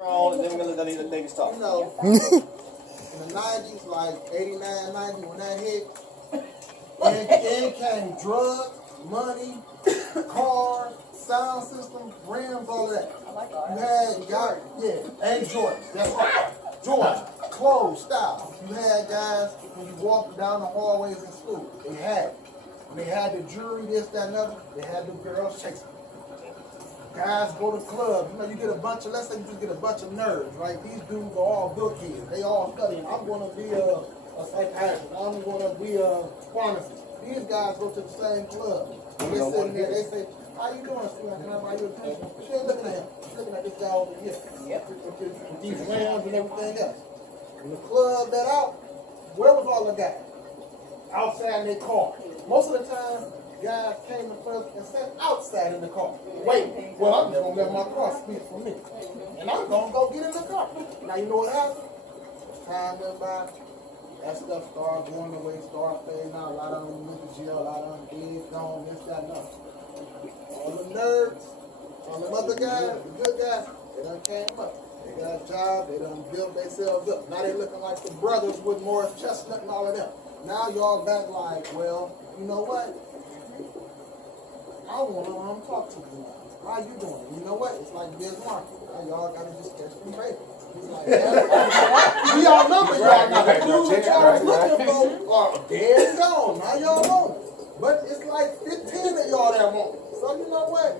And then we're gonna let the stop. You know, in the 90s, like 89, 90, when that hit, in came drugs, money, cars, sound system, rims, all of that. You and Jordan. That's right. Jordan, clothes, style. You had guys, when you walked down the hallways in school, they had it. When they had the jewelry, this, that, and other, they had the girls chasing. Guys go to clubs. You know, you get a bunch of, let's say you just get a bunch of nerds, right? These dudes are all good kids. They all studying. I'm going to be a psychiatrist. I'm going to be a pharmacist. These guys go to the same club. They sitting there, they say, how you doing, sweetheart? Can I buy you a drink? She ain't looking at him. She's looking at this guy over here. With these rims and everything else. When the club let out, where was all the guys? Outside in their car. Most of the time, guys came to first and sat outside in the car. Wait, well, I'm just going to let my car speak for me. And I'm going to go get in the car. Now, you know what happened? As time went by, that stuff started going away, started fading out. A lot of them went to jail, a lot of them dead, gone, this, that, and that. All the nerds, all the other guys, the good guys, they done came up. They got a job, they done built themselves up. Now they looking like the brothers with Morris Chestnut and all of them. Now y'all back like, well, you know what? I want to talk to you. How you doing? You know what? It's like Biz Market. Now y'all got to just catch some paper. He's like, we all number y'all now. The dudes that y'all was looking for are dead and gone. Now y'all want it. But it's like 15 of y'all that want it. So you know what?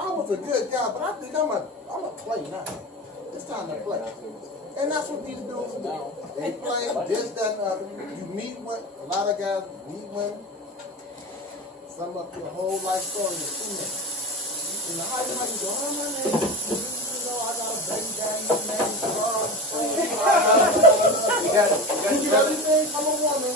I was a good guy, but I think I'm a play now. It's time to play. And that's what these dudes do. They play this, that, and other. You meet with a lot of guys, meet women. Sum up your whole life story in 2 minutes. You know, how you doing? Oh, my name, you know, I got a baby daddy, his name is Carl. You get everything from a woman.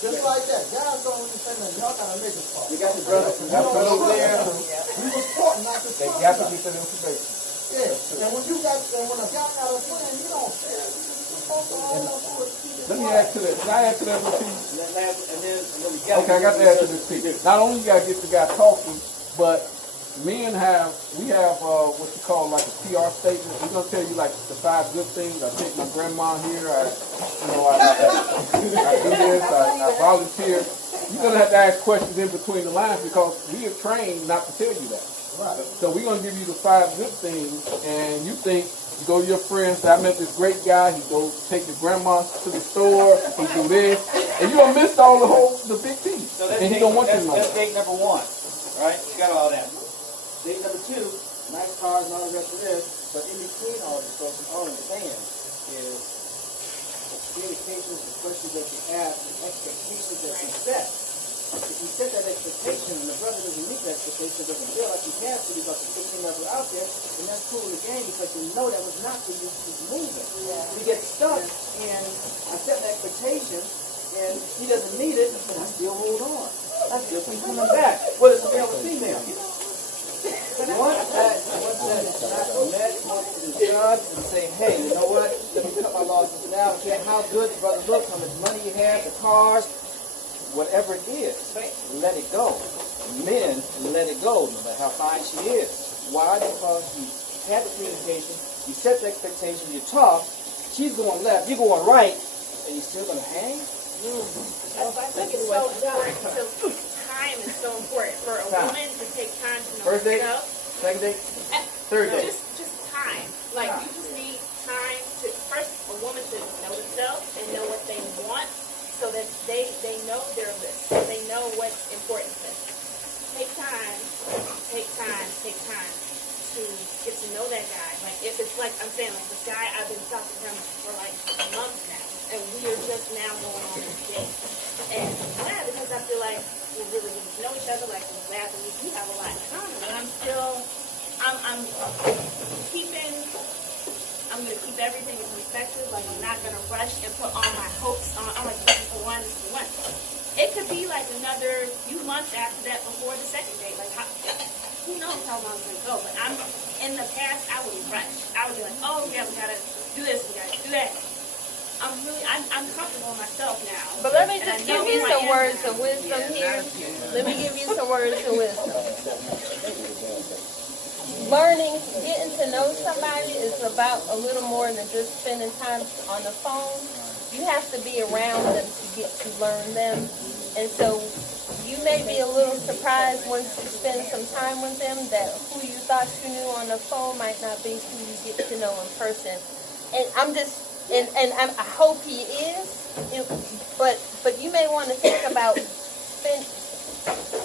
Just like that. Guys don't understand that. Y'all got to make it part. You got the brother from there. We was taught not to They talk got to about be it. for the information. Yeah. And when you got, and when a guy got a friend, you don't share. Let me add to that. Can I add to that real quick? Okay, I got to add to this piece. Not only you got to get the guy talking, but we have what you call like a PR statement. We're gonna tell you like the 5 good things. I take my grandma here. I do this. I volunteer. You're gonna have to ask questions in between the lines because we are trained not to tell you that. Right. So we're gonna give you the 5 good things, and you think you go to your friends. Say, I met this great guy. He go take your grandma to the store. He do this, and you gonna miss the big piece. So that's and he don't want you to know. That's date number 1, right? You got all that. Date number 2, nice cars and all the rest of this. But in between all this, folks, all I'm saying is the communications, the questions that you ask, the expectations that you set. If you set that expectation and the brother doesn't meet that expectation, doesn't feel like he has to because the 15 of are out there, then that's cool in the game because you know that was not for you to keep moving. You get stuck and I set an expectation and he doesn't meet it, but I still hold on. I still keep coming back. Whether it's male or female. Once that met is done and say, hey, you know what? Let me cut my losses now. I don't care how good the brother looks, how much money you have, the cars, whatever it is, let it go. Men, let it go, no matter how fine she is. Why? Because you had the communication, you set the expectation, you talk, she's going left, you're going right, and you're still going to hang? I think it's so important. So time is so important for a woman to take time to know First date? herself. Second date? Third date? Just time. Like you just need time to first a woman to know themselves and know what they want, so that they know their list. They know what's important to them. Take time to get to know that guy. Like if it's like I'm saying, like this guy, I've been talking to him for like months now, and we are just now going on this date. And yeah, because I feel like we really need to know each other. Like we're glad that we do have a lot in common, but I'm gonna keep everything in perspective. Like I'm not gonna rush and put all my hopes on. I'm like this is the one. It could be like another few months after that before the second date. Like who knows how long it's gonna go? But in the past I would rush. I would be like, oh yeah, we gotta do this, we gotta do that. I'm comfortable myself now. But let me just give you some words of wisdom here. Let me give you some words of wisdom. Getting to know love somebody is about a little more than just spending time on the phone. You have to be around them to get to learn them. And so you may be a little surprised once you spend some time with them that who you thought you knew on the phone might not be who you get to know in person. And I hope he is, but you may want to think about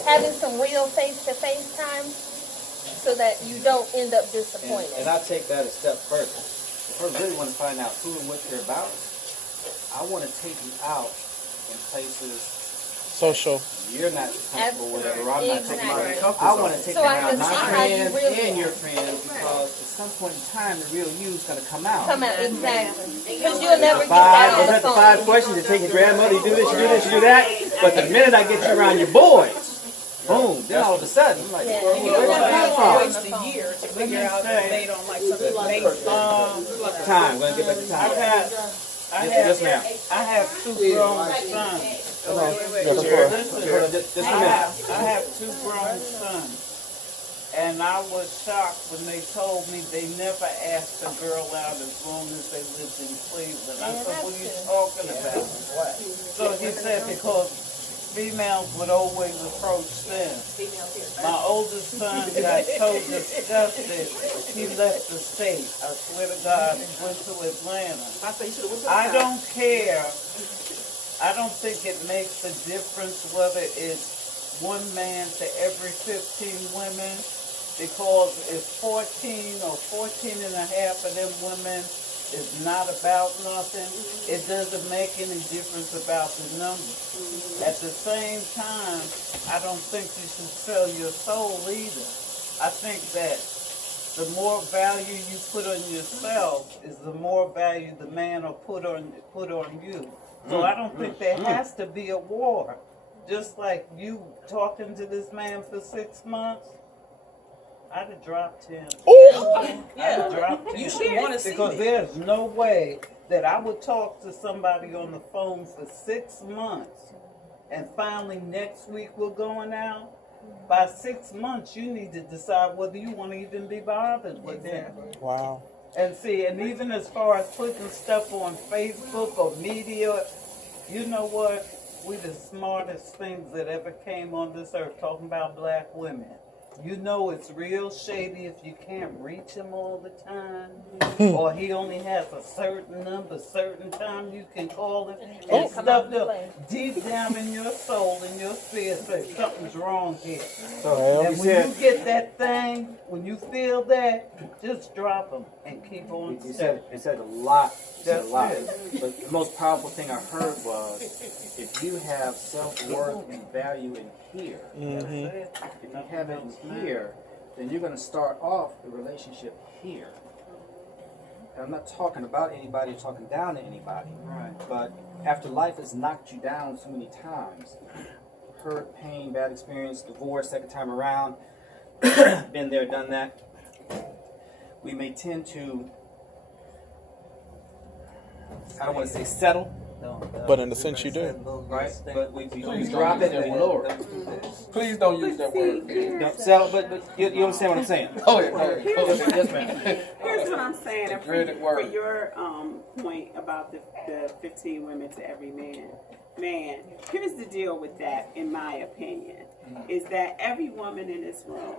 having some real face-to-face time so that you don't end up disappointed. And I take that a step further. If I really want to find out who and what you're about, I want to take you out in places Social. you're not comfortable with, or I'm not taking my Exactly. comfort zone. I want to take So you I around can my see how you friends really and are. your friends, because at some point in time, the real you is going to come out. Come out, exactly. Because you'll never get Five, that on those the are the phone. 5 questions. You take your grandmother, you do this, you do this, you do that. But the minute I get you around your boys, boom, then all of a sudden, I'm like, Yeah. where did that come from? Waste a year to figure out if they don't like something based on. Time, we're going to get back to time. Yes, ma'am. I have 2 grown sons. Hold on, just a minute. I have 2 grown sons. And I was shocked when they told me they never asked a girl out as long as they lived in Cleveland. I said, what are you talking about? So he said because females would always approach them. My oldest son got so disgusted, he left the state. I swear to God, he went to Atlanta. I don't care. I don't think it makes a difference whether it's 1 man to every 15 women, because if 14 or 14 and a half of them women is not about nothing, it doesn't make any difference about the numbers. At the same time, I don't think you should sell your soul either. I think that the more value you put on yourself is the more value the man will put on you. So I don't think there has to be a war. Just like you talking to this man for 6 months, I'd have dropped him. I'd have dropped him. You should want to see Because me. there's no way that I would talk to somebody on the phone for 6 months and finally next week we're going out. By 6 months, you need to decide whether you want to even be bothered with him. Wow. And see, and even as far as putting stuff on Facebook or media, you know what? We the smartest things that ever came on this earth talking about black women. You know it's real shady if you can't reach him all the time, or he only has a certain number, certain time you can call him, and stuff that deep down in your soul, in your spirit, say something's wrong here. And when you get that thing, when you feel that, just drop him and keep on He stepping. said a lot. He said a That's lot. it. But the most powerful thing I heard was, if you have self-worth and value in here, That's it. if you have it in here, then you're going to start off the relationship here. And I'm not talking about anybody or talking down to anybody. Right. But after life has knocked you down so many times, hurt, pain, bad experience, divorce, second time around, been there, done that, we may tend to, I don't want to say settle, But in a sense, you do. right? But we Please drop don't it use and that lower word. it. Please don't use that word. Don't settle, but you understand what I'm saying? Oh, yeah. Yes, ma'am. Here's what I'm saying. And Dreaded for word. your point about the 15 women to every man. Man, here's the deal with that, in my opinion, is that every woman in this room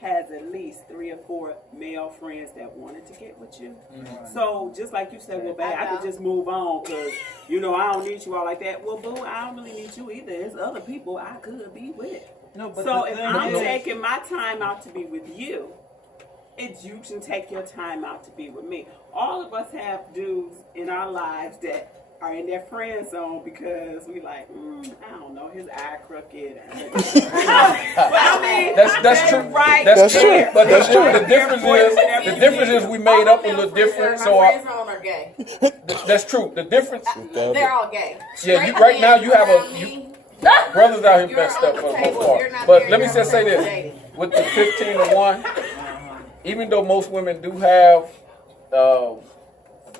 has at least 3 or 4 male friends that wanted to get with you. So just like you said, well, babe, I could just move on because, I don't need you all like that. Well, boo, I don't really need you either. There's other people I could be with. No, but So the if thing I'm is- taking my time out to be with you, you can take your time out to be with me. All of us have dudes in our lives that are in their friend zone because we like, I don't know, his eye crooked. But I mean, That's true. Right. That's true. there. But that's true. Right. The difference is we made up a little different. So friends are gay. that's true. The difference. They're all gay. Yeah, you, Straight right now men you have around a me, brothers out here you're messed on up the for the table, most part. you're not But married, let me you're just say not this: dating. with the 15 to 1, even though most women do have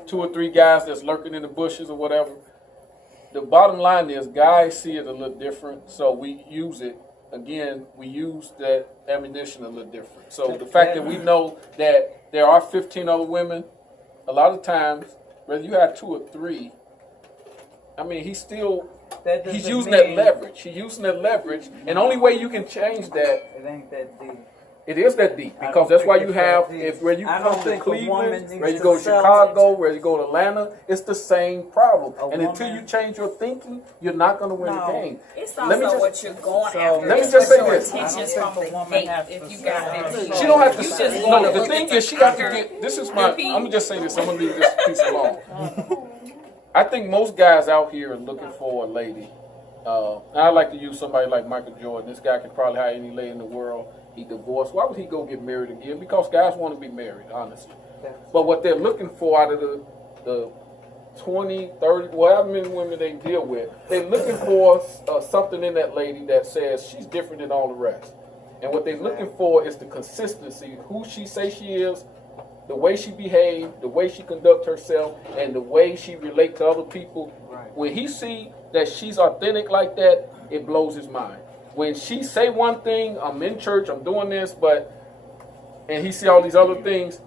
2 or 3 guys that's lurking in the bushes or whatever, the bottom line is guys see it a little different, so we use it again, we use that ammunition a little different. So the fact that we know that there are 15 other women, a lot of times, whether you have 2 or 3, I mean, he's using that leverage. He's using that leverage, and the only way you can change that. It ain't that deep. It is that deep because that's why you have where you come to Cleveland, where you go to Chicago, where you go to Atlanta, it's the same problem. And until you change your thinking, you're not going to win the game. It's also what you're going after. Let me just say your this. intentions from the gate. If you got 15, She don't have to. you just No, wanna the look thing at is, she got to the get. This is my. I'm gonna just say this. I'm gonna leave this piece alone. I think most guys out here are looking for a lady. And I like to use somebody like Michael Jordan. This guy could probably hire any lady in the world. He divorced. Why would he go get married again? Because guys want to be married, honestly. But what they're looking for out of the 20, 30, whatever many women they deal with, they're looking for something in that lady that says she's different than all the rest. And what they're looking for is the consistency, who she says she is, the way she behaves, the way she conducts herself, and the way she relates to other people. When he see that she's authentic like that, it blows his mind. When she say one thing, I'm in church, I'm doing this, and he see all these other things,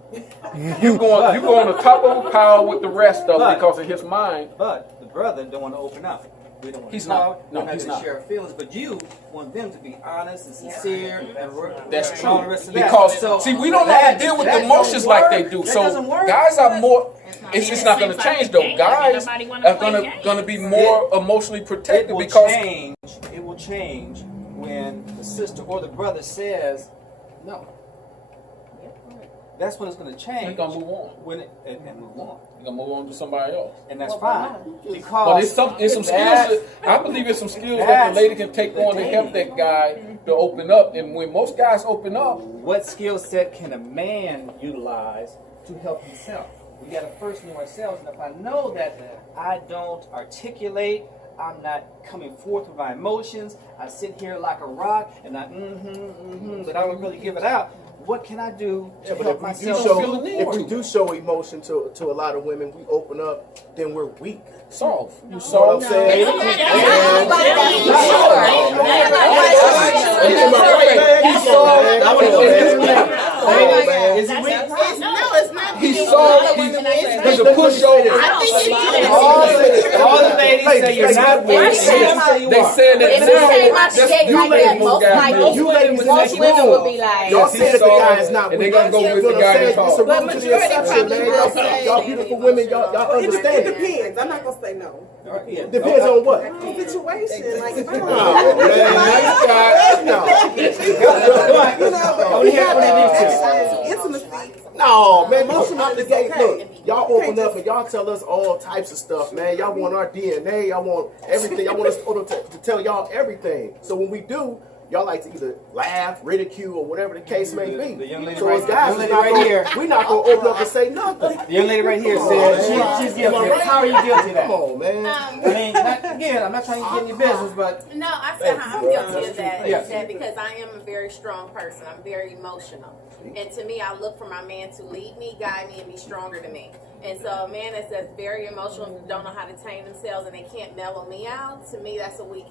you go on the top of the pile with the rest of it because in his mind. But the brother don't want to open up. We don't want He's to not. talk. No, we're not he's going not. to share feelings. But you want them to be honest and sincere. And That's all the true. rest of that. Because So, see, we don't have to deal with the emotions like they do. That So doesn't work. guys are more. It's just not going to Seems like change a though. game. Guys Nobody wanna are play going to be games. more emotionally It protected will because change. It will change when the sister or the brother says no. That's when it's going to change. they're going to move on. When and move on, They're going to move on to somebody else. and that's fine. But Because it's some skills. That, I believe it's some skills that the lady can take on to help that guy to open up. And when most guys open up, what skill set can a man utilize to help himself? We got to first know ourselves. And if I know that I don't articulate, I'm not coming forth with my emotions, I sit here like a rock and I but I don't really give it out. What can I do to help myself? if we do show emotion to a lot of women, we open up, then we're weak. soft. You You know what soft. I'm saying? Is it weak? No, it's not. He's soft. He's a pushover. All the ladies say you're not weak. They said that If you came out the gate like that, most women would be like, Y'all say that the guy is not and weak. they gonna go with the guy that's It's a hard. rule to the exception, man. Y'all beautiful women, y'all understand It it. depends. I'm not gonna say no. Depends on what? The situation, like if I don't Oh, man, nice guy. No. intimacy. No, man, most of them out the gate, look, y'all open up and y'all tell us all types of stuff, man. Y'all want our DNA, y'all want everything. Y'all want us to tell y'all everything. So when we do, y'all like to either laugh, ridicule, or whatever the case may be. The young lady So right- as guys, young lady right here. we're not going to open up and say nothing. The young lady right here said she's guilty. How are you guilty of that? Come on, man. I mean, again, I'm not trying to get in your business, but no, I said I'm guilty of that. Yes. That because I am a very strong person. I'm very emotional. And to me, I look for my man to lead me, guide me, and be stronger than me. And so a man that's very emotional, don't know how to tame themselves, and they can't mellow me out, to me, that's a weak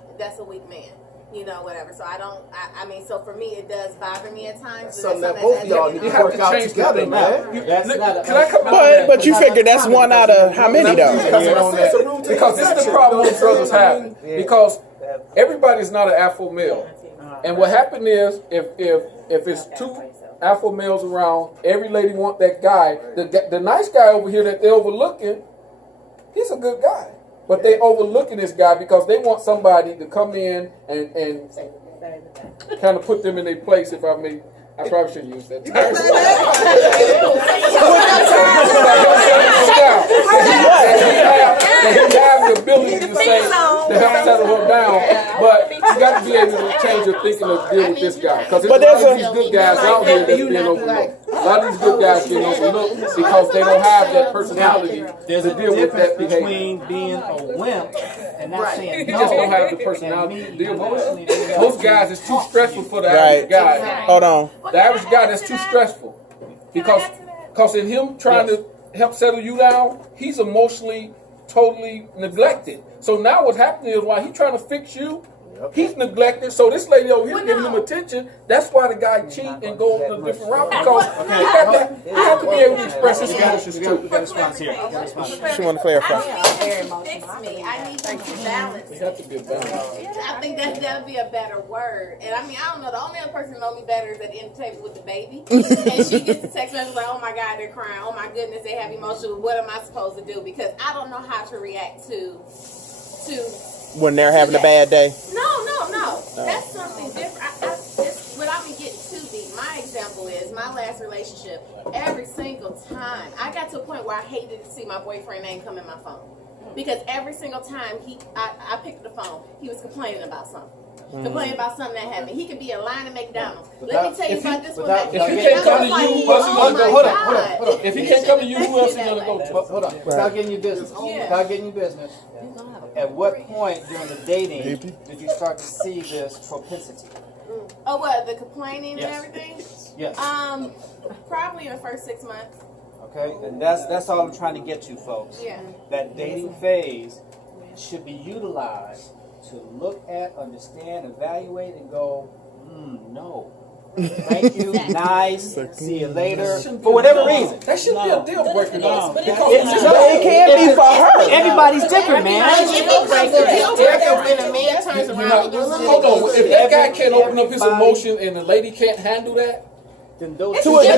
man. You know, whatever. So I mean, so for me, it does bother me at times. Something that both of y'all need to work out together, man. that's not Can I come back? But you figure that's one out of how many though? Because this is the problem most brothers have. Because everybody's not an alpha male. And what happened is, if it's two alpha males around, every lady want that guy. The nice guy over here that they're overlooking, he's a good guy. But they overlooking this guy because they want somebody to come in and kind of put them in their place, if I may. I probably shouldn't use that term. He have the ability to say, to help settle her down, but you got to be able to change your thinking to deal with this guy. Because there's a lot of these good guys out here that's being overlooked. A lot of these good guys being overlooked because they don't have that personality there's to a deal with that difference behavior. between being a wimp and not saying He no. just don't have the personality to deal with it. Most guys, it's too stressful for the Right. average guy. Hold on. The average guy, that's too stressful. Because in him trying to help settle you down, he's emotionally totally neglected. So now what's happening is while he's trying to fix you, He's neglected, so this lady over here giving him attention. That's why the guy cheat and go on a different route because he have to be able to express his emotions too. We got a response here. She want to clarify. Fix me. I need them to balance. It have to be balanced. I think that'd be a better word. And I mean, I don't know. The only other person who know me better is at the end of the table with the baby. And she gets the text message like, "Oh my God, they're crying. Oh my goodness, they have emotions. What am I supposed to do?" Because I don't know how to react to when they're having a bad day. No. That's something different. Without me getting too deep, my example is my last relationship. Every single time, I got to a point where I hated to see my boyfriend name come in my phone because every single time I picked the phone, he was complaining about something. Complaining about something that happened. He could be in line at McDonald's. Let me tell you about this one. If he can't come to you, who else he gonna go? Hold on. If he can't come to you, who else he gonna go to? Hold on. Without getting your business. Without getting your business. At what point during the dating did you start to see this propensity? Oh, what? The complaining Yes. and everything? Yes. Probably in the first 6 months. Okay, and that's all I'm trying to get to, folks. Yeah. That dating phase should be utilized to look at, understand, evaluate, and go, no. Thank you, nice, see you later. For whatever reason. That shouldn't be a deal breaker though. It can be for her. Everybody's different, man. When a man turns around, Hold on. If that guy can't open up his emotion and the lady can't handle that, then those to a degree.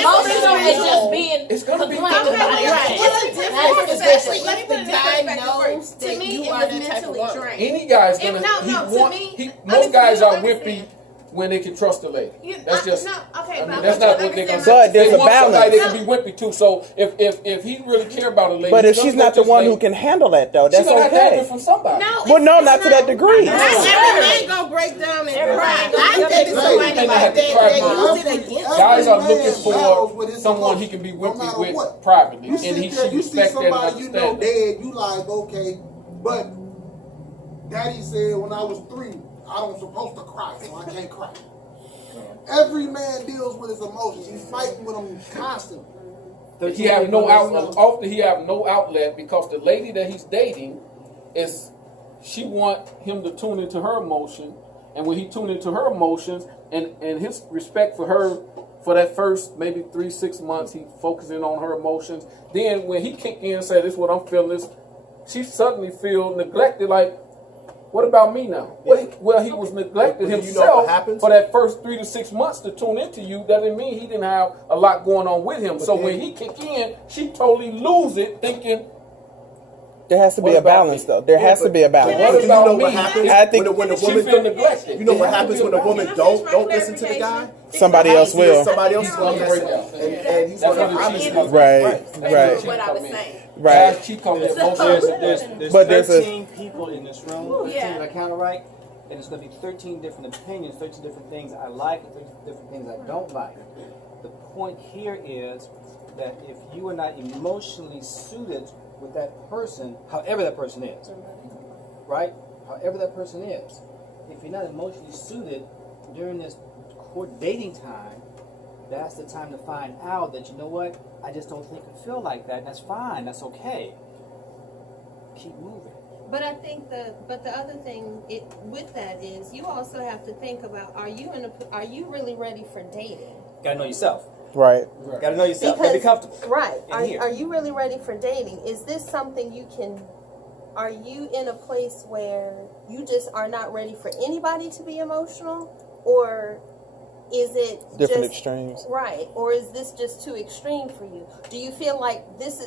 emotional and just being it's gonna be complaining about it. Right. It's a difference, especially Let me if put the it in guy perspective knows first. to That me you it are was that type of mentally woman. drained. any guy's gonna to me, most guys are wimpy when they can trust a lady. That's just okay. I mean, that's not what they're gonna say. But there's They a want somebody balance. that can be wimpy too. So if he really care about a lady, But if he's she's gonna not go the to one this who lady. can handle that, though, She's that's gonna have to have it okay. from somebody. Well, no, not to that degree. Not every man gonna break down and cry. I dated somebody They like have to that cry that more. used it against Guys me. are looking for someone he can be wimpy with privately, You and sit he there, should you see respect that and somebody you know understand that. dead, you like, okay, but Daddy said when I was 3, I don't supposed to cry, so I can't cry. Every man deals with his emotions. He's fighting with them constantly. He have no outlet. Often he have no outlet because the lady that he's dating she want him to tune into her emotion, and when he tune into her emotions and his respect for her for that first maybe 3-6 months, he focusing on her emotions. Then when he kick in and say, "This is what I'm feeling," she suddenly feel neglected. Like, what about me now? Well, he was neglected But you know himself what happens? for that first 3 to 6 months to tune into you. Doesn't mean he didn't have a lot going on with him. So when he kick in, she totally lose it, thinking There has to be a balance, though. There has to be a balance. What You know about what me? happens I think when a she woman feel neglected. You know what happens when a woman don't listen to the guy? somebody else will. Somebody else is going to listen, and he's going to obviously Right, right, What I was saying. right. She come with There's But there's a- 13 people in this room, 13 Yeah. if I count it right, and it's going to be 13 different opinions, 13 different things I like, and 13 different things I don't like. The point here is that if you are not emotionally suited with that person, however that person is, right? However that person is, if you're not emotionally suited during this court dating time, that's the time to find out that, you know what, I just don't think I feel like that, and that's fine, that's okay. Keep moving. But I think the other thing with that is you also have to think about are you really ready for dating? Gotta know yourself. Right. Gotta know yourself. Gotta be comfortable. Right. in here. Are you really ready for dating? Is this something you can? Are you in a place where you just are not ready for anybody to be emotional, or is it Different just, extremes. Right. Or is this just too extreme for you? Do you feel like this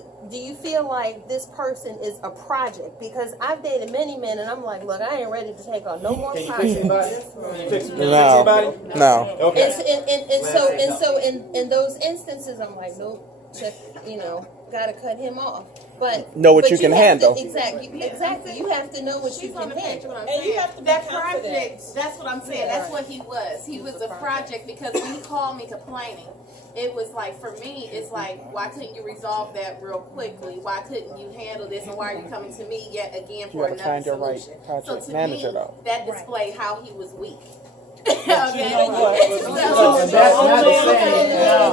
person is a project? Because I've dated many men and I'm like, look, I ain't ready to take on no more Can you fix projects. anybody? No. No. Okay. And so in those instances I'm like, nope, check, gotta cut him off. But Know what but you can have handle. to, exactly. You have to know what you can handle. And you have to that project. That's what I'm saying. That's what he was. He was a project because when he called me complaining, it was like for me, it's like, why couldn't you resolve that real quickly? Why couldn't you handle this? And why are you coming to me yet again for gotta another find your right solution? project so to manager, me, though. that displayed how he was weak. You know what? That's not the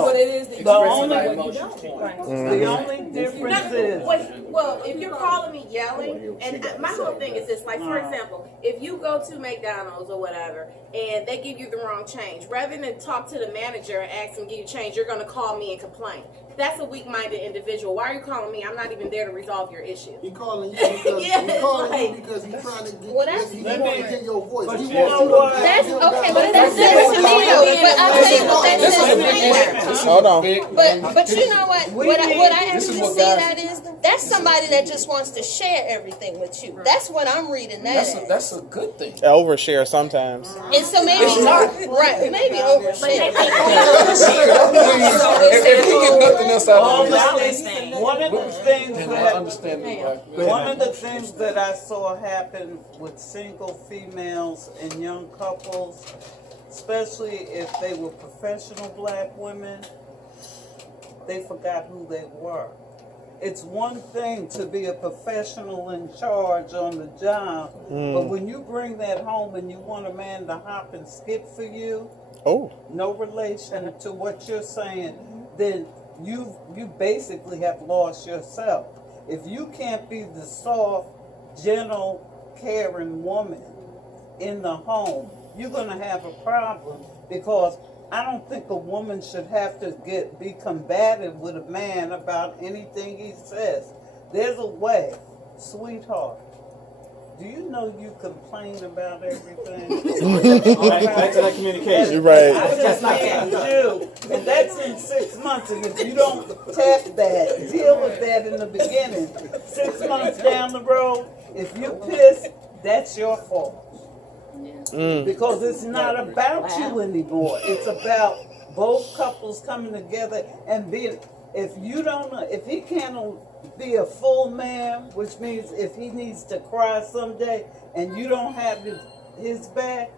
What same. it is that The you only, what you don't want. the only difference is. Well, if you're calling me yelling, and my whole thing is this, like, for example, if you go to McDonald's or whatever, and they give you the wrong change, rather than talk to the manager and ask them to give you change, you're going to call me and complain. That's a weak-minded individual. Why are you calling me? I'm not even there to resolve your issue. He calling you because Yeah, he calling like- you because he's trying to get. Well, that's- he wants to hear your voice. But He you wants know you to- what? That's okay, but that's different to me though. But I tell you what that This is says the to big me. one. Hold on. But you know what? What I This is actually what see guys- that is that's somebody that just wants to share everything with you. That's what I'm reading that as. That's a good thing. Overshare sometimes. And so maybe right, maybe overshare. If he get nothing else out of this, One of the things then I that understand it. one of the things that I saw happen with single females and young couples, especially if they were professional black women, they forgot who they were. It's one thing to be a professional in charge on the job, but when you bring that home and you want a man to hop and skip for you, no relation to what you're saying, then you basically have lost yourself. If you can't be the soft, gentle, caring woman in the home, you're gonna have a problem, because I don't think a woman should have to be combative with a man about anything he says. There's a way, sweetheart. Do you know you complain about everything? Back to that communication. You're right. I just can't do. And that's in 6 months. And if you don't tap that, deal with that in the beginning, 6 months down the road, if you're pissed, that's your fault. Because it's not about you anymore. It's about both couples coming together and being. If he can't be a full man, which means if he needs to cry someday and you don't have his back,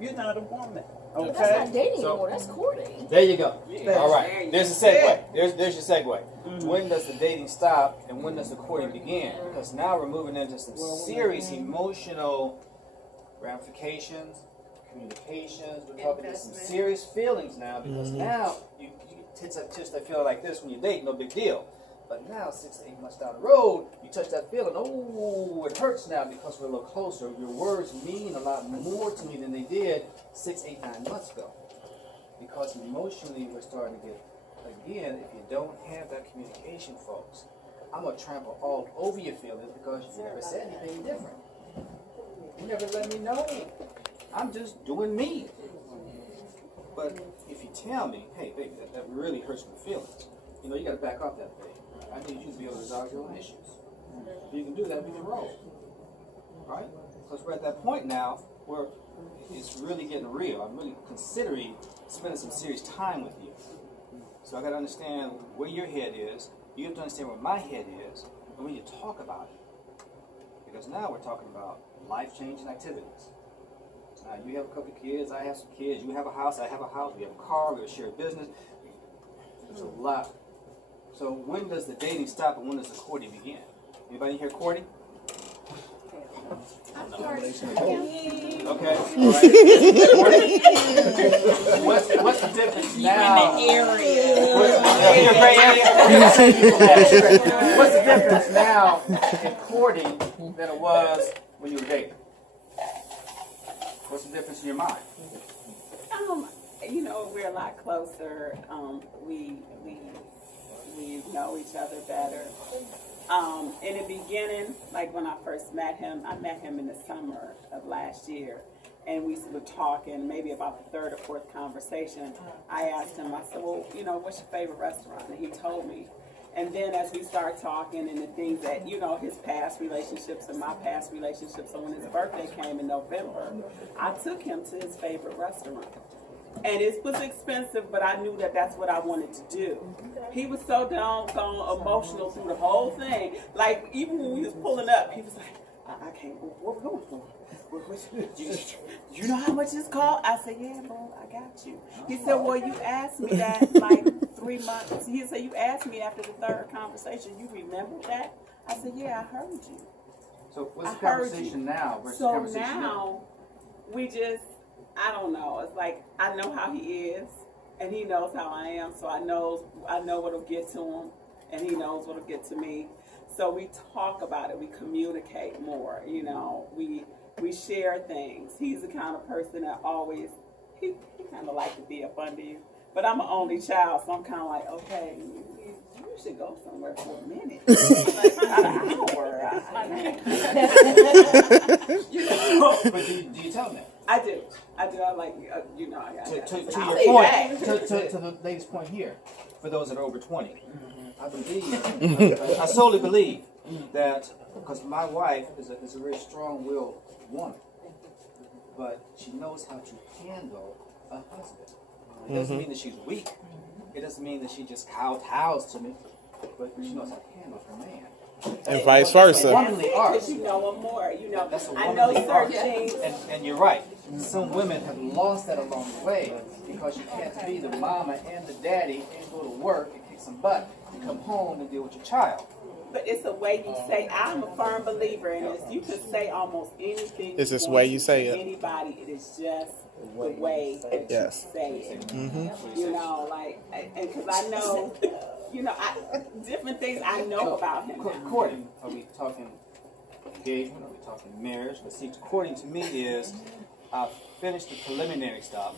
you're not a woman. Okay? That's not dating anymore. That's courting. There you go. Yeah. All right. There's a segue. There's your segue. When does the dating stop and when does the courting begin? Because now we're moving into some serious emotional ramifications, communications. We're talking about some serious feelings now, because now you just feel like this when you date, no big deal. But now 6 to 8 months down the road, you touch that feeling. Oh, it hurts now because we're a little closer. Your words mean a lot more to me than they did 6, 8, 9 months ago. Because emotionally, we're starting to get, again, if you don't have that communication, folks, I'm going to trample all over your feelings because you never said anything different. You never let me know. I'm just doing me. But if you tell me, hey, baby, that really hurts my feelings, you know, you got to back off that thing. I need you to be able to resolve your own issues. If you can do that, we can roll. Right? Because we're at that point now where it's really getting real. I'm really considering spending some serious time with you. So I got to understand where your head is. You have to understand where my head is. And we need to talk about it. Because now we're talking about life-changing activities. Now you have a couple of kids, I have some kids. You have a house, I have a house. We have a car, we have a shared business. There's a lot. So when does the dating stop and when does the courting begin? Anybody here courting? Okay. All right. What's the difference now? What's the difference now in courting than it was when you were dating? What's the difference in your mind? You know, we're a lot closer. We know each other better. In the beginning, like when I first met him in the summer of last year, and we were talking maybe about the third or fourth conversation. I asked him, I said, well, you know, what's your favorite restaurant? And he told me. And then as we started talking and the things that, you know, his past relationships and my past relationships, so when his birthday came in November, I took him to his favorite restaurant. And it was expensive, but I knew that that's what I wanted to do. He was so doggone emotional through the whole thing. Like, even when we was pulling up, he was like, I can't, what we going for? You know how much it's called? I said, yeah, bro, I got you. He said, well, you asked me that like 3 months. He said, you asked me after the third conversation. You remember that? I said, yeah, I heard you. So what's the conversation now versus the conversation now? We just, I don't know. It's like, I know how he is. and he knows how I am, so I know what'll get to him, and he knows what'll get to me. So we talk about it, we communicate more, you know, we share things. He's the kind of person that always, he kind of like to be up under you. But I'm an only child, so I'm kind of like, okay, you should go somewhere for a minute. Like, an hour. But do you tell them that? I do. I like, you know, I got to your point, to the lady's point here, for those that are over 20, I believe, I solely believe that, because my wife is a very strong-willed woman, but she knows how to handle a husband. It doesn't mean that she's weak. It doesn't mean that she just kowtows to me, but she knows how to handle her man. And vice versa. Because you know him more. You know, that's I know certain things. And you're right. Some women have lost that along the way because you can't be the mama and the daddy and go to work and kick some butt and come home and deal with your child. But it's the way you say. I'm a firm believer in this. You can say almost anything. It's just the way you say it. Anybody, it is just the way that you say it. You know, like, and because I know, you know, different things I know about him. Courting, are we talking engagement? Are we talking marriage? But see, courting to me is I've finished the preliminary stuff.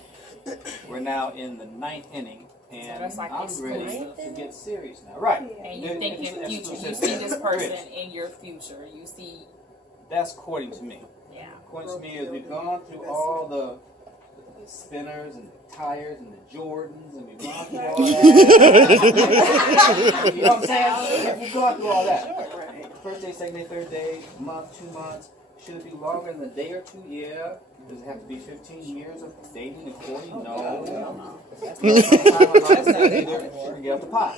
We're now in the 9th inning. And so like I'm ready to get serious now. Right. And you think in future, you see this person in your future. You see. That's courting to me. Yeah. Courting to me is we've gone through all the spinners and the tires and the Jordans and we've gone through all that. You know what I'm saying? We've gone through all that. First day, second day, third day, month, 2 months. Should it be longer than a day or two? Yeah. Does it have to be 15 years of dating and courting? No. Get off the pot.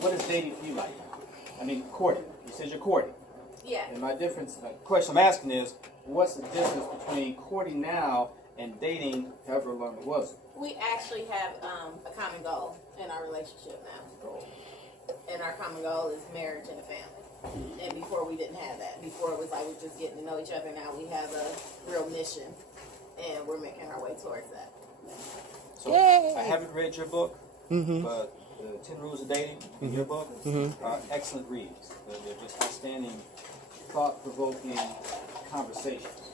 What is dating for you like? I mean, courting. You said you're courting. Yeah. And my difference, the question I'm asking is, what's the difference between courting now and dating however long it was? We actually have a common goal in our relationship now. And our common goal is marriage and a family. And before we didn't have that. Before it was like we're just getting to know each other. Now we have a real mission. And we're making our way towards that. So I haven't read your book, but the 10 Rules of Dating in your book are excellent reads. They're just outstanding, thought-provoking conversations.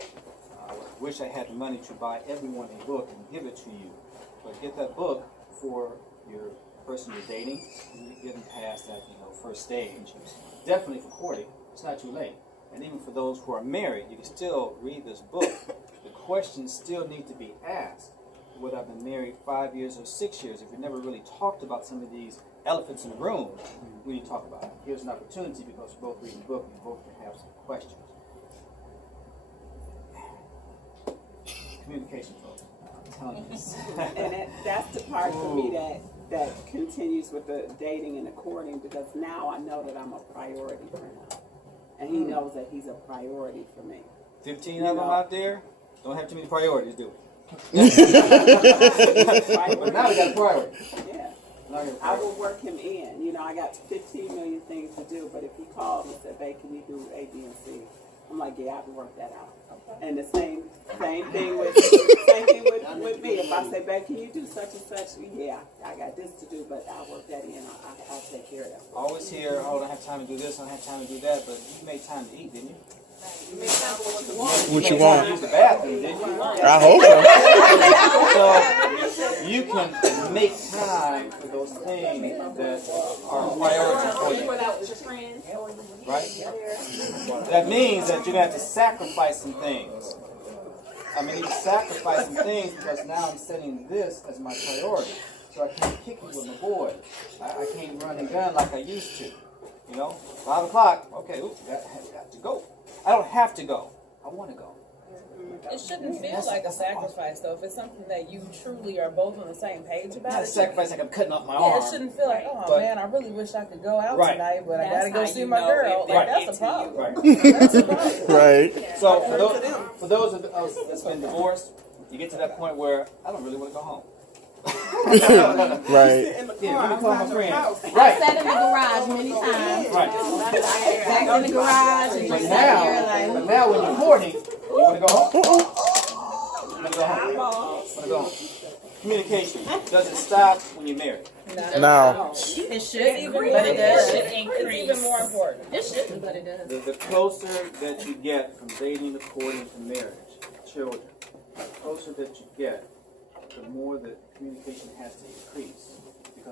I wish I had the money to buy everyone a book and give it to you. But get that book for your person you're dating, getting past that first stage. Definitely for courting, it's not too late. And even for those who are married, you can still read this book. The questions still need to be asked. Whether I've been married 5 years or 6 years, if we never really talked about some of these elephants in the room, we need to talk about it. Here's an opportunity because we're both reading the book and we both can have some questions. Communication, folks. I'm telling you this. And that's the part for me that continues with the dating and the courting, because now I know that I'm a priority for him. And he knows that he's a priority for me. 15 of them out there don't have too many priorities, do we? But now we got a priority. Yeah. I will work him in. You know, I got 15 million things to do, but if he called and said, "Babe, can you do A, B, and C?" I'm like, "Yeah, I can work that out." Okay. And the same thing with me. If I say, "Babe, can you do such and such?" Yeah, I got this to do, but I'll work that in. I'll take care of that. Always hear, "Oh, I don't have time to do this, I don't have time to do that," but you made time to eat, didn't you? You made time for what you want. What you want? Use the bathroom, didn't you? I hope so. You can make time for those things that are a priority for you. Right? That means that you're going to have to sacrifice some things. I mean, you sacrifice some things because now I'm setting this as my priority. So I can't kick it with my boys. I can't run and gun like I used to. You know, 5 o'clock, okay, oops, got to go. I don't have to go. I want to go. It shouldn't feel like a sacrifice, though. If it's something that you truly are both on the same page about, Not a sacrifice like I'm cutting off my yeah, arm. it shouldn't feel like, oh man, I really wish I could go out Right. tonight, but I That's gotta go how see you my know girl. if Like, they're that's a problem. Right. That's a problem. Right. So for those of us that's been divorced, you get to that point where I don't really want to go home. Right. Yeah, let me call my friend. I sat in the garage many times. Right. Back in the garage and But just sat there now, like. when you're 40, you want to go home. You want to go home. Want to go home. communication, does it stop when you're married? No. It should, Even but more, it does. it should It's increase. even more important. It shouldn't, but it does. The closer that you get from dating to courting to marriage, children, the closer that you get, the more the communication has to increase.